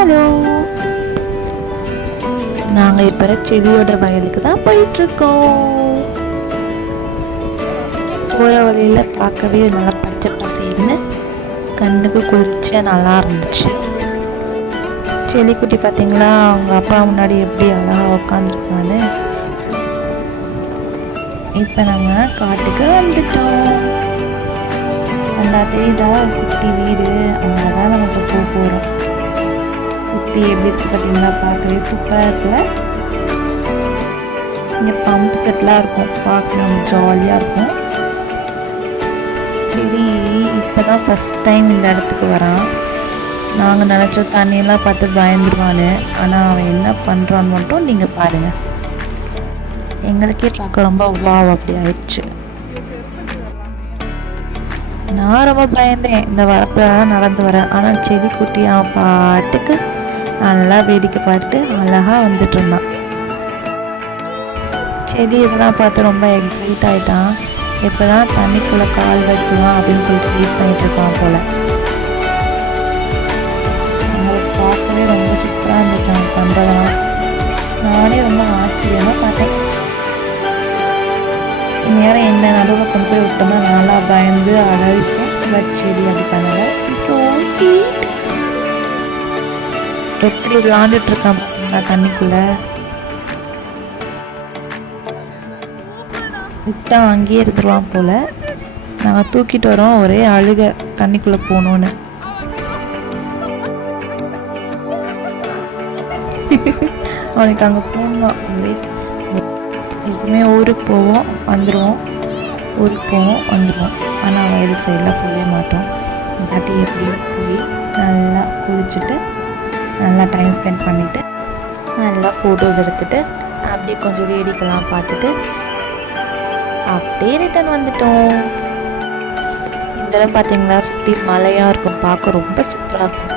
Hello, நாங்கள் இப்போ செடியோட வயலுக்கு தான் போயிட்டுருக்கோம். போகிற வழியில் பார்க்கவே நல்லா பச்சை பசேல்னு கண்ணுக்கு குளிர்ச்சியாக நல்லா இருந்துச்சு. செடிக்குட்டி பார்த்தீங்களா, அவங்க அப்பா முன்னாடி எப்படி அழகாக உட்காந்துருக்கான்னு. இப்போ நம்ம காட்டுக்கு வந்துட்டோம். அந்த தெரியுதா குட்டி வீடு, அங்கே தான் நம்ம இப்போ போக போகிறோம். சுற்றி எப்படி இருக்குது பார்த்தீங்களா, பார்க்கவே சூப்பராக இருக்குல்ல. இங்கே பம்ப் செட்லாம் இருக்கும், பார்க்க நம்ம ஜாலியாக இருக்கும். சரி, இப்போ தான் ஃபஸ்ட் டைம் இந்த இடத்துக்கு வரான். நாங்கள் நினச்சோம் தண்ணியெல்லாம் பார்த்து பயந்துருவான்னு, ஆனால் அவன் என்ன பண்ணுறான்னு மட்டும் நீங்கள் பாருங்கள். எங்களுக்கே பார்க்க ரொம்ப வாவ் அப்படி ஆயிடுச்சு. நான் ரொம்ப பயந்தேன், இந்த வரப்பெல்லாம் நடந்து வரேன். ஆனால் செடி குட்டி அவன் பாட்டுக்கு நல்லா வேடிக்கை பார்த்துட்டு அழகாக வந்துட்டு இருந்தான். செடி இதெல்லாம் பார்த்து ரொம்ப எக்ஸைட் ஆகிட்டான். எப்போ தான் தண்ணிக்குள்ளே கால் வைக்குவான் அப்படின்னு சொல்லிட்டு வெயிட் பண்ணிட்டு இருக்கான் போல். எங்களுக்கு பார்க்கவே ரொம்ப சூப்பராக இருந்துச்சு அவன் பண்ணுறதெல்லாம். நானே ரொம்ப ஆச்சரியமாக பார்த்தேன். நேரம் என்ன நடுவில் கொண்டு போய் விட்டோம்னா நல்லா பயந்து அழகிக்கும் செடி அப்படி பண்ணல. So sweet. எப்படி விளாண்டுட்டு இருக்கான் பார்த்தீங்களா தண்ணிக்குள்ளே. விட்டா அங்கேயே இருந்துருவான் போல். நாங்கள் தூக்கிட்டு வரோம், ஒரே அழுக தண்ணிக்குள்ளே போகணுன்னு. அவனுக்கு அங்கே போகணும். எப்பவுமே ஊருக்கு போவோம் வந்துடுவோம், ஊருக்கு போவோம் வந்துடுவோம். ஆனால் வயல் சைடில் போகவே மாட்டோம். இல்லாட்டி எப்படியோ போய் நல்லா குளிச்சுட்டு நல்லா டைம் ஸ்பெண்ட் பண்ணிவிட்டு நல்லா ஃபோட்டோஸ் எடுத்துகிட்டு அப்படியே கொஞ்சம் வேடிக்கைலாம் பார்த்துட்டு அப்படியே ரிட்டன் வந்துட்டோம். இதெல்லாம் பார்த்தீங்களா, சுற்றி மலையாக இருக்கும், பார்க்க ரொம்ப சூப்பராக இருக்கும்.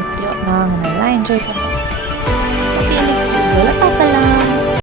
எப்படியோ நாங்கள் நல்லா என்ஜாய் பண்ணோம். பார்க்கலாம்.